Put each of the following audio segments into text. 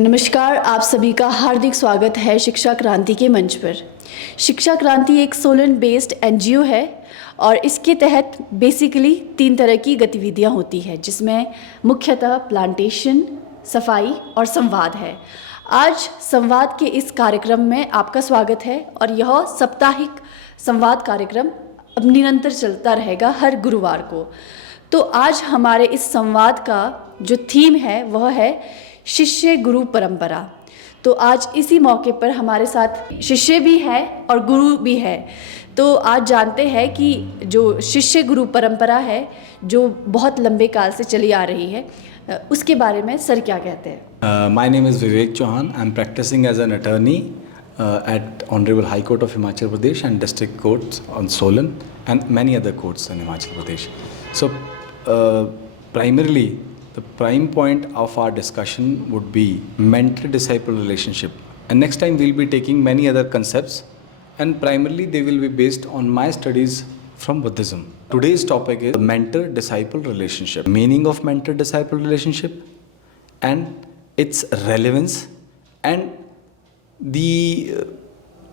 नमस्कार, आप सभी का हार्दिक स्वागत है शिक्षा क्रांति के मंच पर। शिक्षा क्रांति एक सोलन बेस्ड एनजीओ है और इसके तहत बेसिकली 3 तरह की गतिविधियां होती है, जिसमें मुख्यतः प्लांटेशन, सफाई और संवाद है। आज संवाद के इस कार्यक्रम में आपका स्वागत है और यह साप्ताहिक संवाद कार्यक्रम अब निरंतर चलता रहेगा हर गुरुवार को। तो आज हमारे इस संवाद का जो थीम है वह है शिष्य गुरु परंपरा। तो आज इसी मौके पर हमारे साथ शिष्य भी है और गुरु भी है। तो आज जानते हैं कि जो शिष्य गुरु परंपरा है जो बहुत लंबे काल से चली आ रही है, उसके बारे में सर क्या कहते हैं। My name is Vivek Chauhan. I'm practicing as an attorney at Honorable High Court of Himachal Pradesh and District Courts on Solan and many other courts in Himachal Pradesh. So primarily the prime point of our discussion would be mentor-disciple relationship, and next time we'll be taking many other concepts, and primarily they will be based on my studies from Buddhism. Today's topic is mentor-disciple relationship, meaning of mentor-disciple relationship and its relevance, and the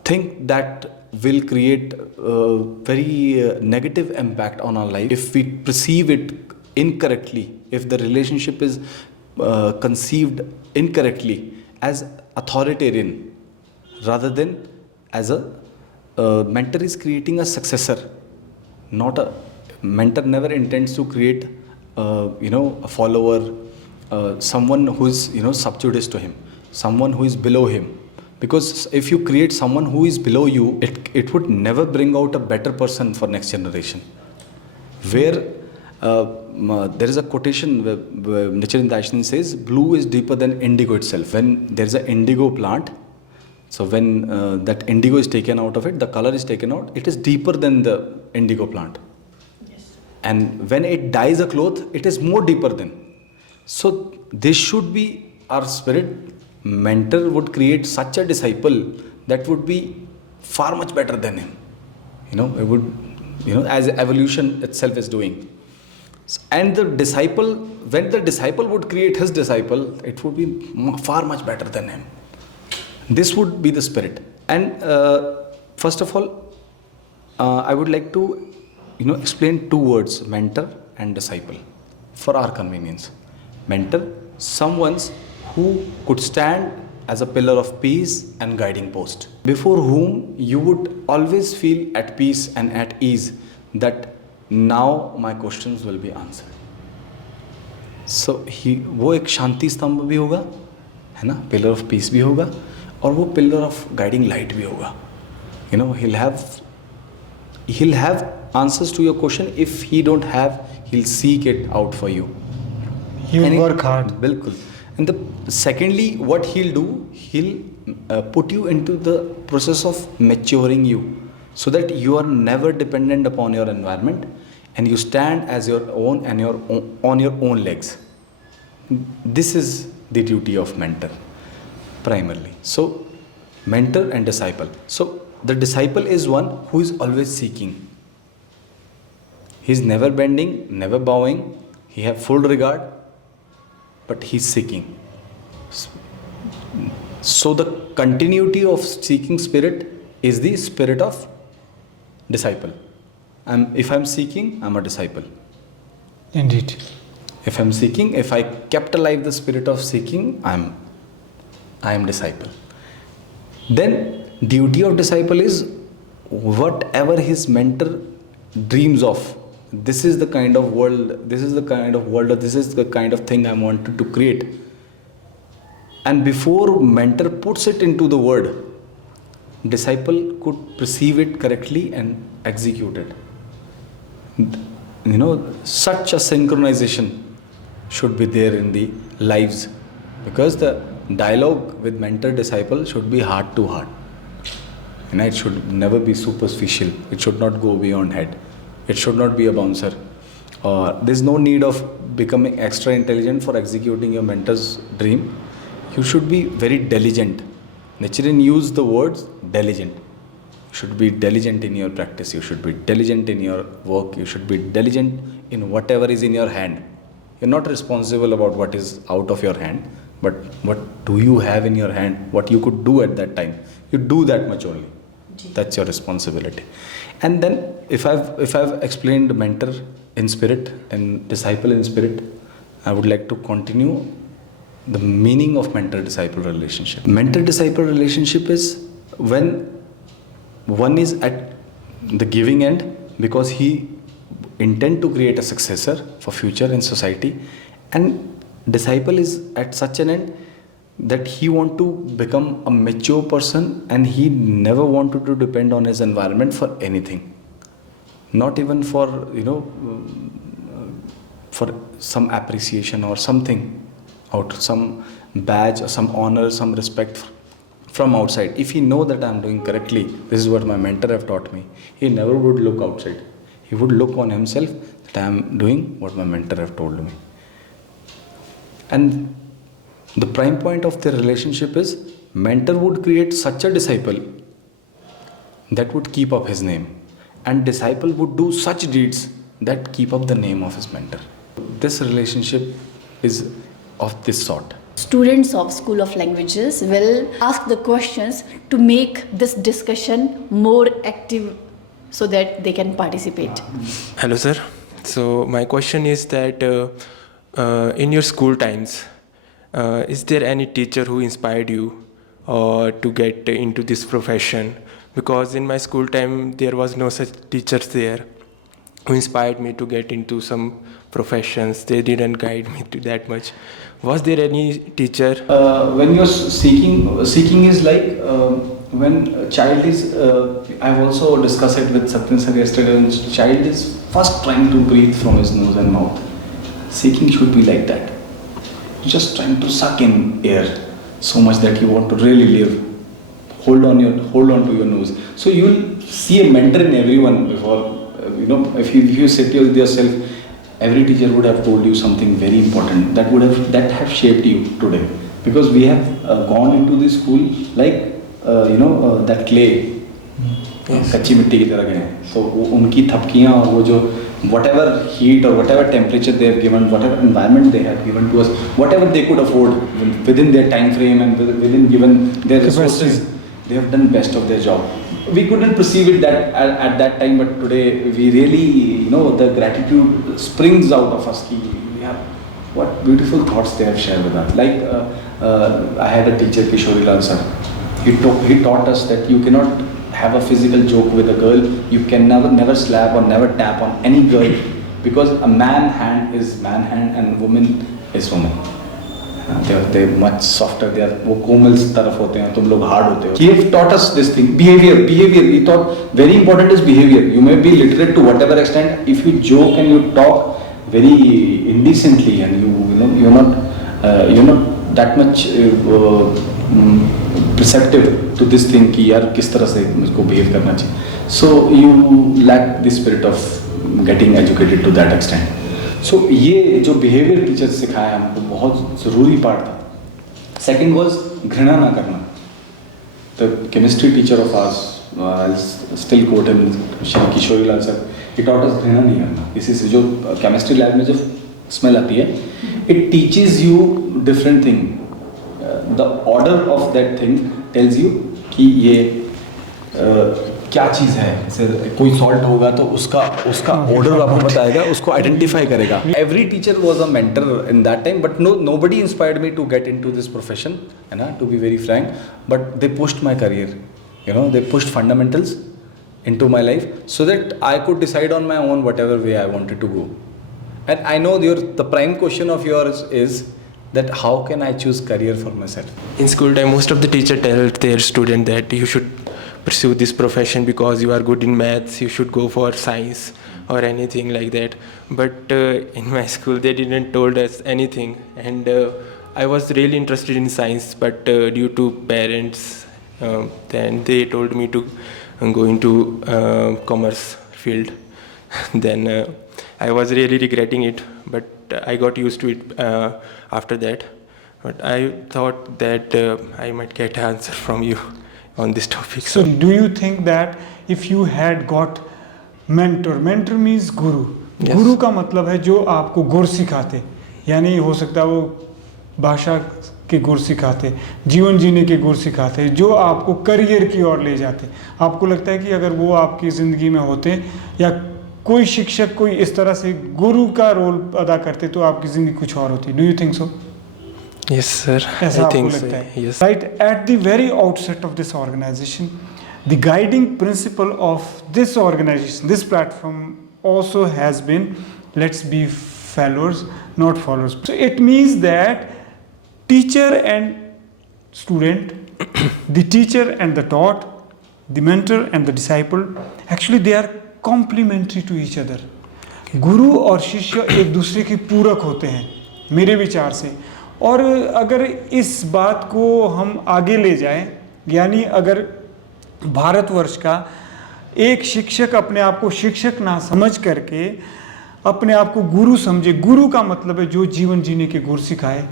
thing that will create very negative impact on our life if we perceive it incorrectly, if the relationship is conceived incorrectly as authoritarian rather than as a mentor is creating a successor, not a mentor never intends to create a follower, someone who is subjudice to him, someone who is below him. Because if you create someone who is below you, it would never bring out a better person for next generation. Where there is a quotation where Nichiren Daishonin says, blue is deeper than indigo itself. When there is an indigo plant, so when that indigo is taken out of it, the color is taken out, it is deeper than the indigo plant. Yes. And when it dyes a cloth, it is more deeper than. So this should be our spirit. Mentor would create such a disciple that would be far much better than him. It would, as evolution itself is doing. And the disciple, when the disciple would create his disciple, it would be far much better than him. This would be the spirit. And first of all, I would like to, explain 2 words, mentor and disciple, for our convenience. Mentor, someone who could stand as a pillar of peace and guiding post, before whom you would always feel at peace and at ease that now my questions will be answered. So वो एक शांति स्तंभ भी होगा, है ना, pillar of peace भी होगा, और वो पिलर ऑफ गाइडिंग लाइट भी होगा. He'll have answers to your question. If he don't have, he'll seek it out for you. He'll work hard. बिल्कुल. And secondly, what he'll do, he'll put you into the process of maturing you, so that you are never dependent upon your environment and you stand as your own and on your own legs. This is the duty of mentor primarily. So mentor and disciple. So the disciple is one who is always seeking. He's never bending, never bowing. He have full regard, but he's seeking. So the continuity of seeking spirit is the spirit of disciple. If I'm seeking, I'm a disciple. Indeed. If I'm seeking, if I kept alive the spirit of seeking, I am disciple. Then duty of disciple is whatever his mentor dreams of. This is the kind of world, or this is the kind of thing I wanted to create. And before mentor puts it into the word, disciple could perceive it correctly and execute it. Such a synchronization should be there in the lives, because the dialogue with mentor disciple should be heart to heart. It should never be superficial. It should not go beyond head. It should not be a bouncer. There's no need of becoming extra intelligent for executing your mentor's dream. You should be very diligent. Nichiren used the words diligent. You should be diligent in your practice. You should be diligent in your work. You should be diligent in whatever is in your hand. You're not responsible about what is out of your hand. but what do you have in your hand, what you could do at that time, you do that much only. That's your responsibility. And then if I've explained mentor in spirit and disciple in spirit, I would like to continue the meaning of mentor-disciple relationship. Mentor-disciple relationship is when one is at the giving end because he intend to create a successor for future in society, and disciple is at such an end that he want to become a mature person and he never wanted to depend on his environment for anything, not even for for some appreciation or something out, some badge or some honor, some respect from outside. If he know that I am doing correctly, this is what my mentor have taught me, he never would look outside. He would look on himself that I am doing what my mentor have told me. And the prime point of their relationship is mentor would create such a disciple that would keep up his name, and disciple would do such deeds that keep up the name of his mentor. This relationship is of this sort. Students of School of Languages will ask the questions to make this discussion more active so that they can participate. Hello, sir. So my question is that in your school times, is there any teacher who inspired you to get into this profession? Because in my school time, there was no such teachers there who inspired me to get into some professions. They didn't guide me to that much. Was there any teacher? When you're seeking is like when a child is, I've also discussed it with Satyan sir yesterday, when child is first trying to breathe from his nose and mouth. Seeking should be like that. Just trying to suck in air so much that you want to really live. Hold on to your nose. So you'll see a mentor in everyone before, if you sit with yourself, every teacher would have told you something very important that have shaped you today. Because we have gone into this school like that clay, कच्ची मिट्टी की तरह गए. So उनकी थपकियाँ और वो जो whatever heat or whatever temperature they have given, whatever environment they have given to us, whatever they could afford within their time frame and within given their resources, they have done best of their job. We couldn't perceive it that at that time, but today we really, the gratitude springs out of us. We have what beautiful thoughts they have shared with us. Like I had a teacher, Kishori Lal sir. He taught us that you cannot have a physical joke with a girl. You can never slap or never tap on any girl, because a man hand is man hand and woman is woman. They're much softer. They are वो कोमल तरफ होते हैं, तुम लोग hard होते हो. He have taught us this thing, behavior. He thought very important is behavior. You may be literate to whatever extent. If you joke and you talk very indecently and you're not that much perceptive to this thing कि यार किस तरह से मुझको behave करना चाहिए. So you lack the spirit of getting educated to that extent. So ये जो behavior teacher सिखाया हमको बहुत ज़रूरी part था. Second was घृणा ना करना. The chemistry teacher of ours, I'll still quote him, Shri Kishori Lal sir. He taught us घृणा नहीं करना. इसी से जो chemistry lab में जो smell आती है, it teaches you different thing. The order of that thing tells you कि ये क्या चीज़ है. जैसे कोई सॉल्ट होगा तो उसका ऑर्डर आपको बताएगा, उसको आइडेंटिफाई करेगा. Every teacher was a mentor in that time, but nobody inspired me to get into this profession, to be very frank. But they pushed my career, they pushed fundamentals into my life so that I could decide on my own whatever way I wanted to go. And I know the prime question of yours is that how can I choose career for myself? In school time, most of the teachers tell their student that you should pursue this profession because you are good in maths, you should go for science or anything like that. But in my school, they didn't told us anything. And I was really interested in science, but due to parents, then they told me to go into commerce field. Then I was really regretting it, but I got used to it after that. But I thought that I might get an answer from you on this topic. So do you think that if you had got mentor means guru. Yes. गुरु का मतलब है जो आपको गुर सिखाते, यानी हो सकता है वो भाषा के गुर सिखाते, जीवन जीने के गुर सिखाते, जो आपको करियर की ओर ले जाते। आपको लगता है कि अगर वो आपकी ज़िंदगी में होते या कोई शिक्षक कोई इस तरह से गुरु का रोल अदा करते तो आपकी ज़िंदगी कुछ और होती। Do you think so? Yes, sir. ऐसा I आपको think so. लगता है? Yes. Right at the very outset of this organization, the guiding principle of this organization, this platform also has been, let's be fellows, not followers. So it means that teacher and student, the teacher and the taught, the mentor and the disciple, actually they are complementary to each other. गुरु और शिष्य एक दूसरे के पूरक होते हैं मेरे विचार से। और अगर इस बात को हम आगे ले जाएं, यानी अगर भारतवर्ष का एक शिक्षक अपने आप को शिक्षक ना समझ करके अपने आप को गुरु समझे, गुरु का मतलब है जो जीवन जीने के गुर सिखाए,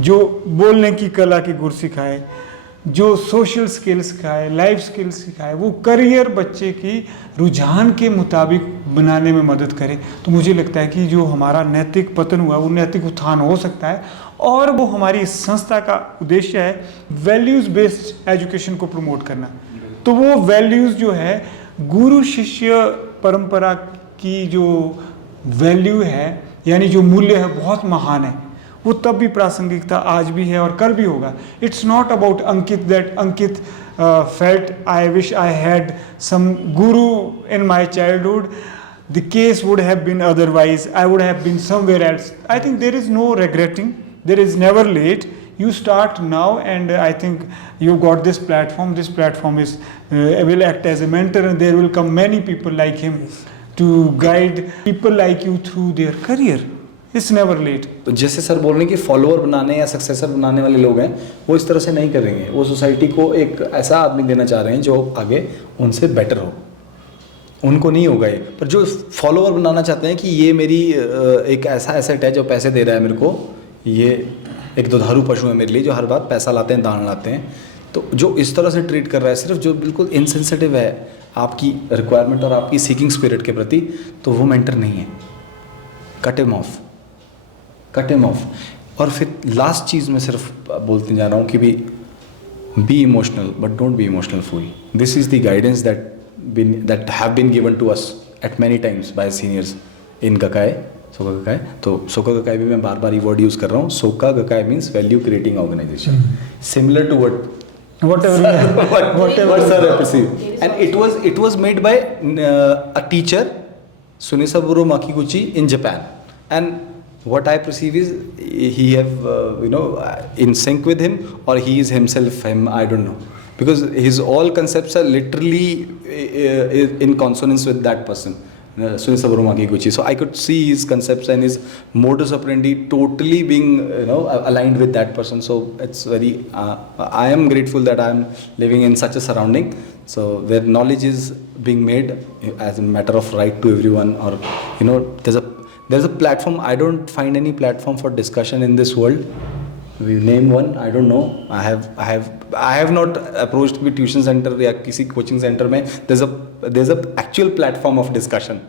जो बोलने की कला के गुर सिखाए, जो सोशल स्किल्स सिखाए, लाइफ स्किल्स सिखाए, वो करियर बच्चे की रुझान के मुताबिक बनाने में मदद करे, तो मुझे लगता है कि जो हमारा नैतिक पतन हुआ वो नैतिक उत्थान हो सकता है। और वो हमारी इस संस्था का उद्देश्य है वैल्यूज़ बेस्ड एजुकेशन को प्रमोट करना। तो वो वैल्यूज़ जो है गुरु शिष्य परंपरा की जो वैल्यू है, यानी जो मूल्य है, बहुत महान है। वो तब भी प्रासंगिक था, आज भी है और कल भी होगा। It's not about Ankit that Ankit felt I wish I had some guru in my childhood, the case would have been otherwise, I would have been somewhere else. I think there is no regretting, there is never late. You start now, and I think you got this platform. This platform is will act as a mentor, and there will come many people like him to guide people like you through their career. It's never late. तो जैसे sir बोल रहे हैं कि follower बनाने या successor बनाने वाले लोग हैं, वो इस तरह से नहीं करेंगे। वो सोसाइटी को एक ऐसा आदमी देना चाह रहे हैं जो आगे उनसे बेटर हो। उनको नहीं होगा ये, पर जो फॉलोअर बनाना चाहते हैं कि ये मेरी एक ऐसा एसेट है जो पैसे दे रहा है मेरे को, ये एक दुधारू पशु है मेरे लिए जो हर बात पैसा लाते हैं, दान लाते हैं, तो जो इस तरह से ट्रीट कर रहा है, सिर्फ जो बिल्कुल इनसेंसिटिव है आपकी रिक्वायरमेंट और आपकी सीकिंग स्पिरिट के प्रति, तो वो मेंटर नहीं है। Cut him of, cut him of. और फिर लास्ट चीज़ मैं सिर्फ बोलते जा रहा हूँ कि भी be emotional but don't be emotional fool. This is the guidance that have been given to us at many times by seniors in Gakkai, Soka Gakkai। तो Soka Gakkai भी मैं बार बार ये वर्ड यूज़ कर रहा हूँ। Soka Gakkai means value creating organization, similar to what sir perceived, and it was made by a teacher, Sunisaburo Makiguchi, in Japan, and what I perceive is he have in sync with him, or he is himself him, I don't know, because his all concepts are literally in consonance with that person, Sunisaburo Makiguchi. So I could see his concepts and his modus operandi totally being aligned with that person. So it's very I am grateful that I am living in such a surrounding, so where knowledge is being made as a matter of right to everyone, or there's a platform. I don't find any platform for discussion in this world. We name one, I don't know. I have not approached the tuition center या किसी coaching center में. There's a actual platform of discussion.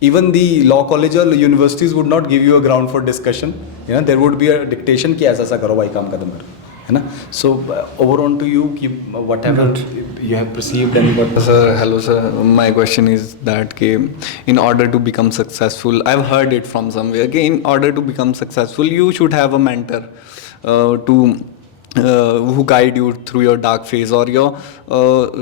Even the law college or universities would not give you a ground for discussion. There would be a dictation कि ऐसा ऐसा करो भाई, काम खत्म करो, है ना? So over on to you, whatever you have perceived and what. Sir, hello sir. My question is that in order to become successful, I've heard it from somewhere. In order to become successful, you should have a mentor who guide you through your dark phase or your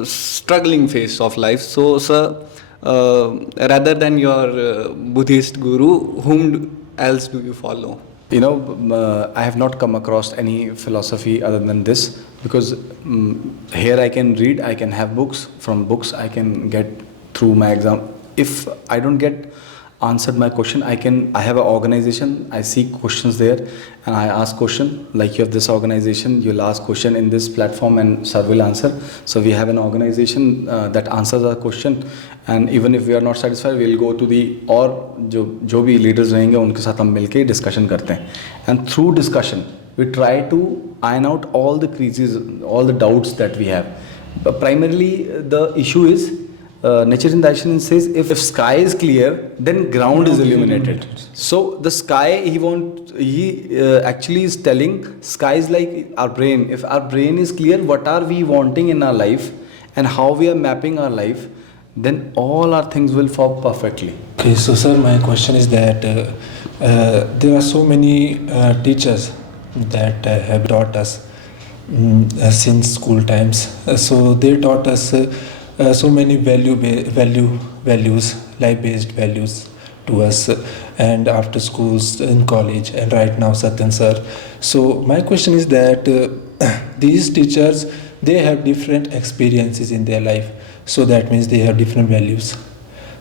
struggling phase of life. So sir, rather than your Buddhist guru, whom else do you follow? I have not come across any philosophy other than this, because here I can read, I can have books, from books I can get through my exam. If I don't get answered my question, I have an organization, I seek questions there and I ask question, like you have this organization, you'll ask question in this platform and sir will answer. So we have an organization that answers our question, and even if we are not satisfied, we'll go to the और जो भी leaders रहेंगे उनके साथ हम मिलके discussion करते हैं, and through discussion we try to iron out all the creases, all the doubts that we have. But primarily the issue is nature in Daishin says if sky is clear, then ground is illuminated. So the sky, he actually is telling sky is like our brain. If our brain is clear, what are we wanting in our life and how we are mapping our life, then all our things will fall perfectly. Okay, so sir, my question is that there are so many teachers that have taught us since school times. So they taught us so many values, life-based values to us, and after schools, in college, and right now Satyan sir. So my question is that these teachers, they have different experiences in their life. So that means they have different values.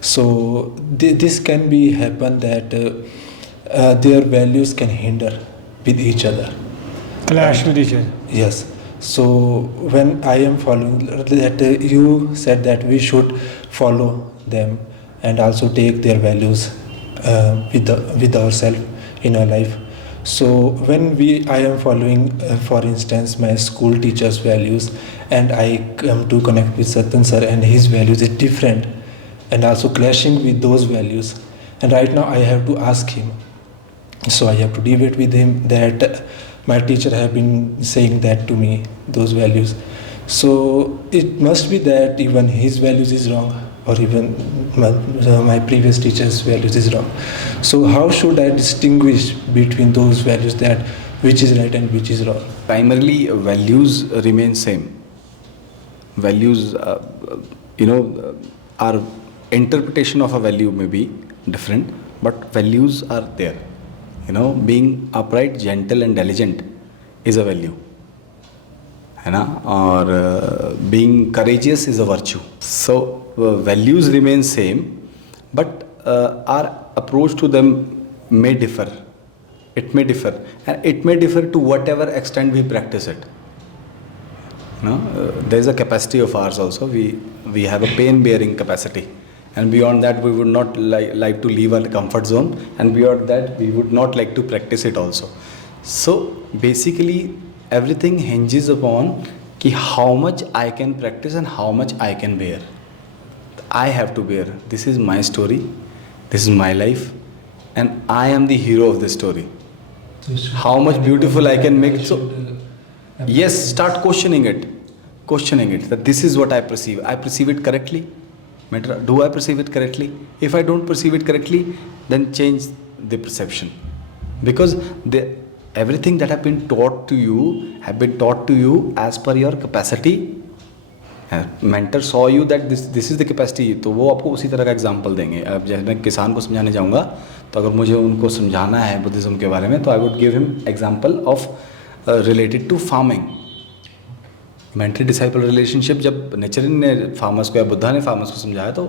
So this can be happen that their values can hinder with each other. Clash with each other. Yes. So when I am following that, you said that we should follow them and also take their values with ourselves in our life. So when I am following, for instance, my school teacher's values, and I come to connect with Satyan sir, and his values is different, and also clashing with those values. And right now I have to ask him. So I have to debate with him that my teacher have been saying that to me, those values. So it must be that even his values is wrong, or even my previous teacher's values is wrong. So how should I distinguish between those values, that which is right and which is wrong? Primarily, values remain same. Values, our interpretation of a value may be different, but values are there. Being upright, gentle and diligent is a value. Or being courageous is a virtue. So values remain same, but our approach to them may differ. It may differ, and it may differ to whatever extent we practice it. There is a capacity of ours also. We have a pain-bearing capacity. And beyond that, we would not like to leave our comfort zone, and beyond that, we would not like to practice it also. So basically, everything hinges upon how much I can practice and how much I can bear. I have to bear. This is my story, this is my life, and I am the hero of this story. How much beautiful I can make. So yes, start questioning it, that this is what I perceive it correctly. Do I perceive it correctly? If I don't perceive it correctly, then change the perception. Because everything that have been taught to you as per your capacity. Mentor saw you that this is the capacity, तो वो आपको उसी तरह का example देंगे. अब जैसे मैं किसान को समझाने जाऊँगा, तो अगर मुझे उनको समझाना है बुद्धिज़्म के बारे में, तो I would give him example of related to farming. Mentor disciple relationship जब नेचरिन ने फार्मर्स को या बुद्धा ने फार्मर्स को समझाया, तो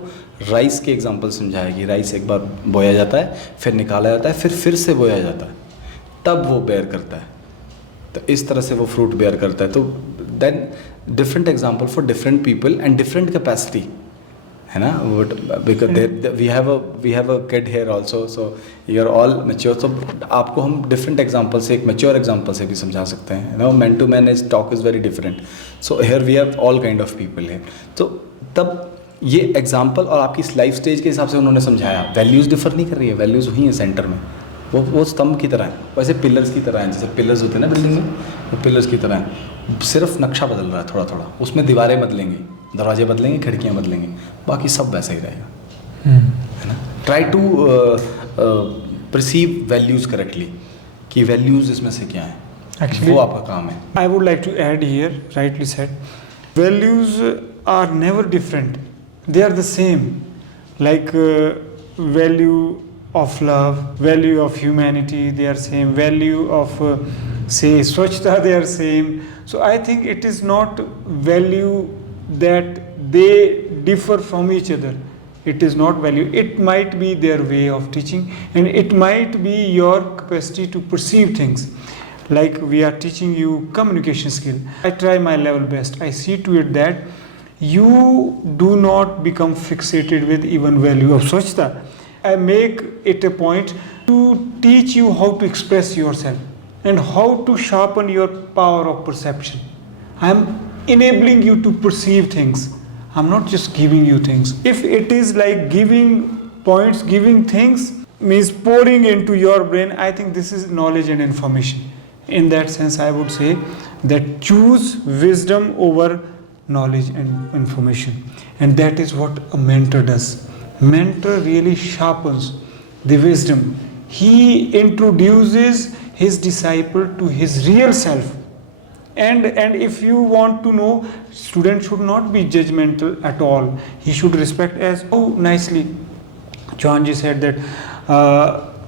राइस के एग्जांपल समझाया कि राइस एक बार बोया जाता है, फिर निकाला जाता है, फिर से बोया जाता है, तब वो बेयर करता है. तो इस तरह से वो फ्रूट बेयर करता है. तो then different example for different people and different capacity, है ना. Because we have a kid here also, so you are all mature. तो आपको हम डिफरेंट एग्जांपल से, एक मैच्योर एग्जांपल से भी समझा सकते हैं. Man to man is talk is very different. So here we have all kind of people here. तो तब ये एग्जांपल और आपकी इस लाइफ स्टेज के हिसाब से उन्होंने समझाया. वैल्यूज़ डिफर नहीं कर रही है, वैल्यूज़ वही हैं सेंटर में. वो स्तंभ की तरह है, वैसे पिलर्स की तरह हैं. जैसे पिलर्स होते हैं ना बिल्डिंग में, वो पिलर्स की तरह हैं. सिर्फ नक्शा बदल रहा है थोड़ा थोड़ा, उसमें दीवारें बदलेंगी, दरवाजे बदलेंगे, खिड़कियाँ बदलेंगी, बाकी सब वैसा ही रहेगा. है ना. Try to perceive values correctly, कि वैल्यूज़ इसमें से क्या है. Actually, वो आपका काम है. I would like to add here, rightly said, values are never different. They are the same. Like value of love, value of humanity, they are same. Value of say swachhta, they are same. So I think it is not value that they differ from each other. It is not value. It might be their way of teaching, and it might be your capacity to perceive things. Like we are teaching you communication skill. I try my level best. I see to it that you do not become fixated with even value of swachhta. I make it a point to teach you how to express yourself and how to sharpen your power of perception. I am enabling you to perceive things. I'm not just giving you things. If it is like giving points, giving things means pouring into your brain, I think this is knowledge and information. In that sense, I would say that choose wisdom over knowledge and information, and that is what a mentor does. Mentor really sharpens the wisdom. He introduces his disciple to his real self. And if you want to know, student should not be judgmental at all. He should respect, as nicely Chauhanji said that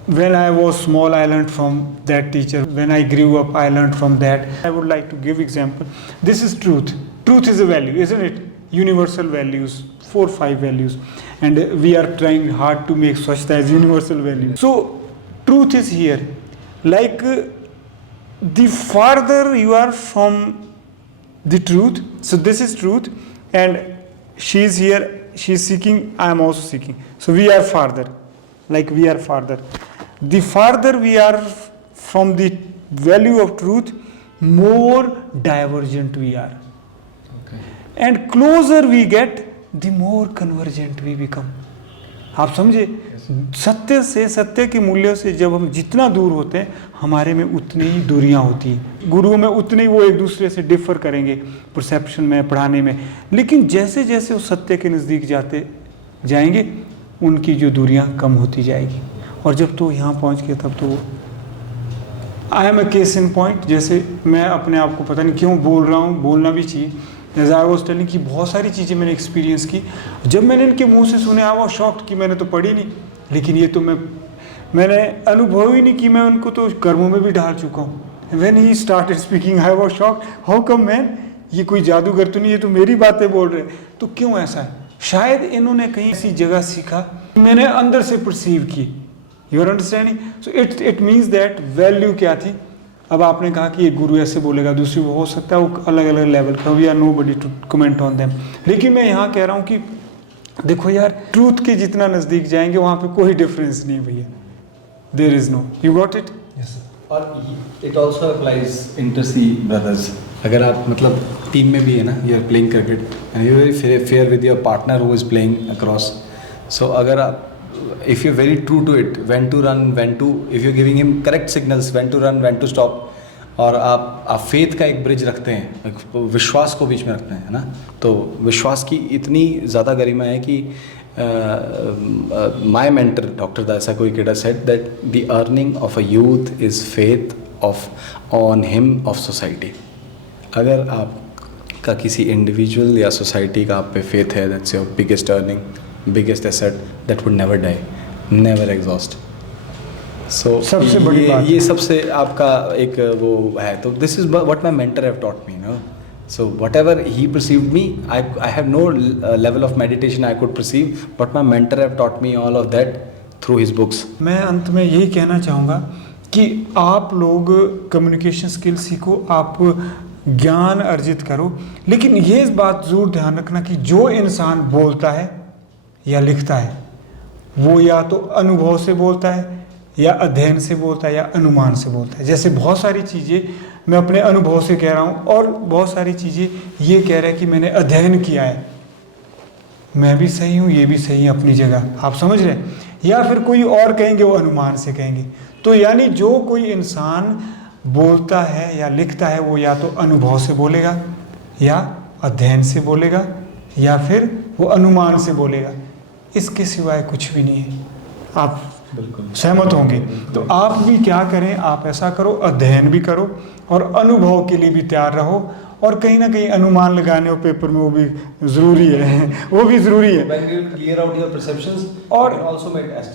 when I was small I learned from that teacher, when I grew up I learned from that. I would like to give example. This is truth. Truth is a value, isn't it? Universal values, 4-5 values, and we are trying hard to make Swachhta as universal value. So truth is here. Like the farther you are from the truth, so this is truth, and she is here, she is seeking, I am also seeking, so we are farther, like we are farther. The farther we are from the value of truth, more divergent we are. Okay. And closer we get, the more convergent we become. आप समझे? सत्य से, सत्य के मूल्यों से जब हम जितना दूर होते हैं, हमारे में उतनी ही दूरियां होती हैं। गुरुओं में उतने ही वो एक दूसरे से डिफर करेंगे परसेप्शन में, पढ़ाने में, लेकिन जैसे जैसे वो सत्य के नज़दीक जाते जाएंगे, उनकी जो दूरियां कम होती जाएगी। और जब तो यहाँ पहुँच गए तब तो I am a case in point. जैसे मैं अपने आप को पता नहीं क्यों बोल रहा हूँ, बोलना भी चाहिए। एज आई वॉज टेलिंग कि बहुत सारी चीज़ें मैंने एक्सपीरियंस की, जब मैंने इनके मुंह से सुने आई वॉज शॉक्ड कि मैंने तो पढ़ी नहीं, लेकिन ये तो मैंने अनुभव ही नहीं कि मैं उनको तो कर्मों में भी डाल चुका हूँ। When he started speaking I was shocked, how come man, ये कोई जादूगर तो नहीं, ये तो मेरी बातें बोल रहे हैं। तो क्यों ऐसा है? शायद इन्होंने कहीं ऐसी जगह सीखा, मैंने अंदर से परसीव की। You are understanding? So it means that value क्या थी। अब आपने कहा कि एक गुरु ऐसे बोलेगा, दूसरी वो हो सकता है वो अलग अलग लेवल का, we are nobody to comment on them. लेकिन मैं यहाँ कह रहा हूँ कि देखो यार, ट्रूथ के जितना नज़दीक जाएंगे वहाँ पे कोई डिफरेंस नहीं भैया, there is no, you got it? और it also applies inter se brothers. अगर आप मतलब टीम में भी है ना, you are playing cricket and you very fair with your partner who is playing across, so अगर आप if you're very true to it, when to run, if you're giving him correct signals, when to run, when to stop, और आप faith का एक bridge रखते हैं, विश्वास को बीच में रखते हैं, है ना, तो विश्वास की इतनी ज़्यादा गरिमा है कि माई mentor doctor Daisaku Ikeda said that the earning of a youth is faith of on him of society. अगर आपका किसी इंडिविजुअल या सोसाइटी का आप पे फेथ है, that's your biggest earning, biggest asset that would never die, never exhaust. So सबसे बड़ी बात ये सबसे आपका एक वो है। तो this is what my mentor have taught me, you know. So whatever he perceived me, I have no level of meditation I could perceive, but my mentor have taught me all of that through his books. मैं अंत में यही कहना चाहूँगा कि आप लोग communication skill सीखो, आप ज्ञान अर्जित करो, लेकिन ये इस बात ज़रूर ध्यान रखना कि जो इंसान बोलता है या लिखता है, वो या तो अनुभव से बोलता है, या अध्ययन से बोलता है, या अनुमान से बोलता है। जैसे बहुत सारी चीज़ें मैं अपने अनुभव से कह रहा हूँ, और बहुत सारी चीज़ें ये कह रहा है कि मैंने अध्ययन किया है। मैं भी सही हूँ, ये भी सही है अपनी जगह, आप समझ रहे हैं? या फिर कोई और कहेंगे वो अनुमान से कहेंगे। तो यानी जो कोई इंसान बोलता है या लिखता है, वो या तो अनुभव से बोलेगा, या अध्ययन से बोलेगा, या फिर वो अनुमान से बोलेगा। इसके सिवाय कुछ भी नहीं है। आप बिल्कुल सहमत होंगे? तो आप भी क्या करें, आप ऐसा करो, अध्ययन भी करो और अनुभव के लिए भी तैयार रहो, और कहीं ना कहीं अनुमान लगाने और पेपर में वो भी ज़रूरी है, वो भी ज़रूरी है। Clear out your perceptions,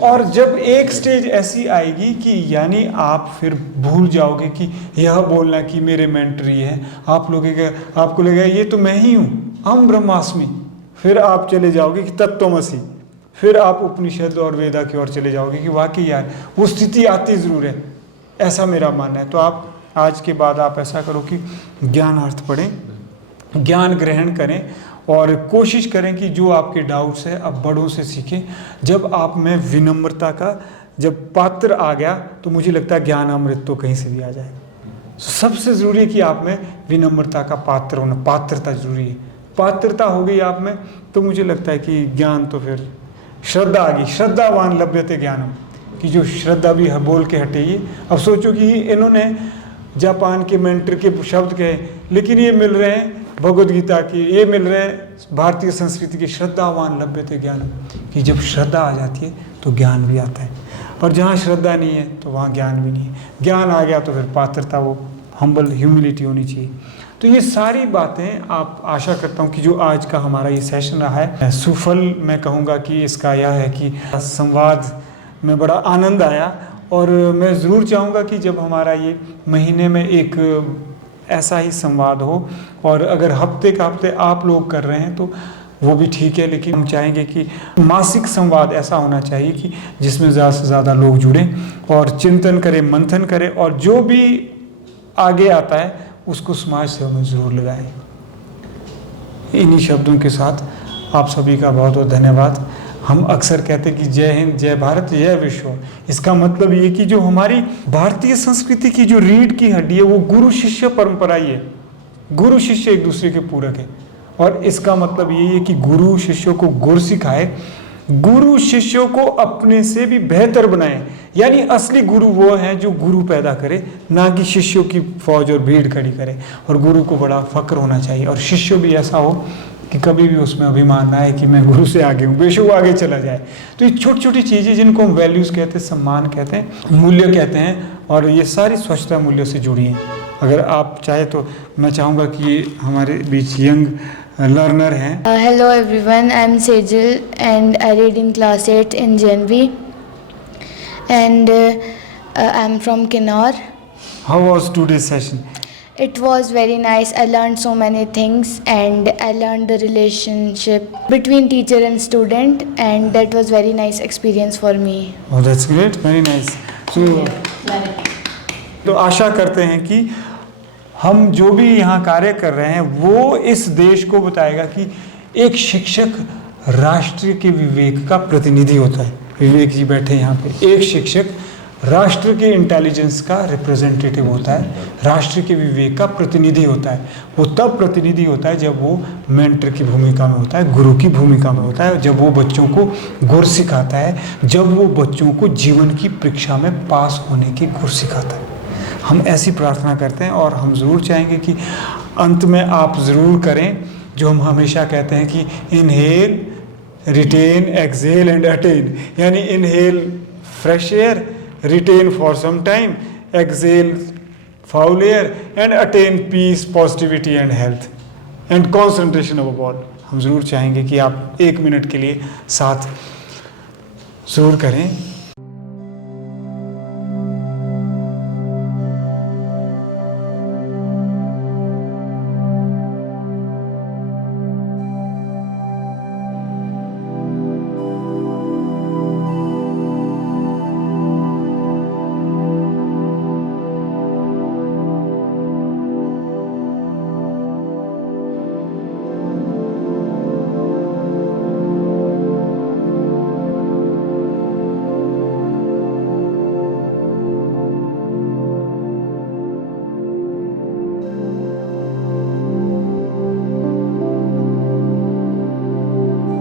और जब एक स्टेज ऐसी आएगी कि यानी आप फिर भूल जाओगे कि यह बोलना कि मेरे मेंटर ये है, आपको लगेगा ये तो मैं ही हूँ, हम ब्रह्मास्मि। फिर आप चले जाओगे कि तत्त्वमसि, फिर आप उपनिषद और वेदा की ओर चले जाओगे कि वाकई यार वो स्थिति आती ज़रूर है, ऐसा मेरा मानना है। तो आप आज के बाद आप ऐसा करो कि ज्ञानार्थ पढ़ें, ज्ञान ग्रहण करें, और कोशिश करें कि जो आपके डाउट्स हैं आप बड़ों से सीखें। जब आप में विनम्रता का जब पात्र आ गया, तो मुझे लगता है ज्ञान अमृत तो कहीं से भी आ जाएगा। सबसे ज़रूरी है कि आप में विनम्रता का पात्र होना, पात्रता ज़रूरी है। पात्रता हो गई आप में, तो मुझे लगता है कि ज्ञान तो फिर श्रद्धा आ गई, श्रद्धावान लभ्यते ज्ञानम, कि जो श्रद्धा भी बोल के हटेगी। अब सोचो कि इन्होंने जापान के मेंटर के शब्द कहे, लेकिन ये मिल रहे हैं भगवद गीता के, ये मिल रहे हैं भारतीय संस्कृति के, श्रद्धावान लभ्यते ज्ञानम, कि जब श्रद्धा आ जाती है तो ज्ञान भी आता है, और जहाँ श्रद्धा नहीं है तो वहाँ ज्ञान भी नहीं है। ज्ञान आ गया तो फिर पात्रता, वो हम्बल ह्यूमिलिटी होनी चाहिए। तो ये सारी बातें आप, आशा करता हूँ कि जो आज का हमारा ये सेशन रहा है सुफल, मैं कहूँगा कि इसका यह है कि संवाद में बड़ा आनंद आया, और मैं ज़रूर चाहूँगा कि जब हमारा ये महीने में एक ऐसा ही संवाद हो, और अगर हफ्ते का हफ्ते आप लोग कर रहे हैं तो वो भी ठीक है, लेकिन हम चाहेंगे कि मासिक संवाद ऐसा होना चाहिए कि जिसमें ज़्यादा से ज़्यादा लोग जुड़ें और चिंतन करें, मंथन करें, और जो भी आगे आता है उसको समाज सेवा में ज़रूर लगाएं। इन्हीं शब्दों के साथ आप सभी का बहुत बहुत धन्यवाद। हम अक्सर कहते हैं कि जय हिंद, जय भारत, जय विश्व। इसका मतलब ये कि जो हमारी भारतीय संस्कृति की जो रीढ़ की हड्डी है वो गुरु शिष्य परंपरा ही है। गुरु शिष्य एक दूसरे के पूरक है, और इसका मतलब ये है कि गुरु शिष्यों को गुर सिखाए, गुरु शिष्यों को अपने से भी बेहतर बनाए। यानी असली गुरु वो है जो गुरु पैदा करे, ना कि शिष्यों की फौज और भीड़ खड़ी करे। और गुरु को बड़ा फक्र होना चाहिए, और शिष्य भी ऐसा हो कि कभी भी उसमें अभिमान ना आए कि मैं गुरु से आगे हूँ, बेशक वो आगे चला जाए। तो ये छोटी छोटी चीज़ें जिनको हम वैल्यूज़ कहते हैं, सम्मान कहते हैं, मूल्य कहते हैं, और ये सारी स्वच्छता मूल्य से जुड़ी हैं। अगर आप चाहे तो मैं चाहूँगा कि ये हमारे बीच यंग लर्नर हैं। Hello everyone, I am Sejal and I read in class 8 in JNV, and I am from Kinnaur. How was today's session? It was very nice. I learned so many things, and I learned the relationship between teacher and student, and that was very nice experience for me. Oh, that's great, very nice. So, तो आशा करते हैं कि हम जो भी यहाँ कार्य कर रहे हैं वो इस देश को बताएगा कि एक शिक्षक राष्ट्र के विवेक का प्रतिनिधि होता है। विवेक जी बैठे यहाँ पे। एक शिक्षक राष्ट्र के इंटेलिजेंस का रिप्रेजेंटेटिव होता है, राष्ट्र के विवेक का प्रतिनिधि होता है। वो तब प्रतिनिधि होता है जब वो मेंटर की भूमिका में होता है, गुरु की भूमिका में होता है, जब वो बच्चों को गुर सिखाता है, जब वो बच्चों को जीवन की परीक्षा में पास होने की गुर सिखाता है। हम ऐसी प्रार्थना करते हैं, और हम ज़रूर चाहेंगे कि अंत में आप ज़रूर करें जो हम हमेशा कहते हैं कि inhale, retain, exhale and attain. यानी inhale fresh air, retain for some time, exhale foul air, and attain peace, positivity and health and concentration above all. हम ज़रूर चाहेंगे कि आप 1 मिनट के लिए साथ ज़रूर करें।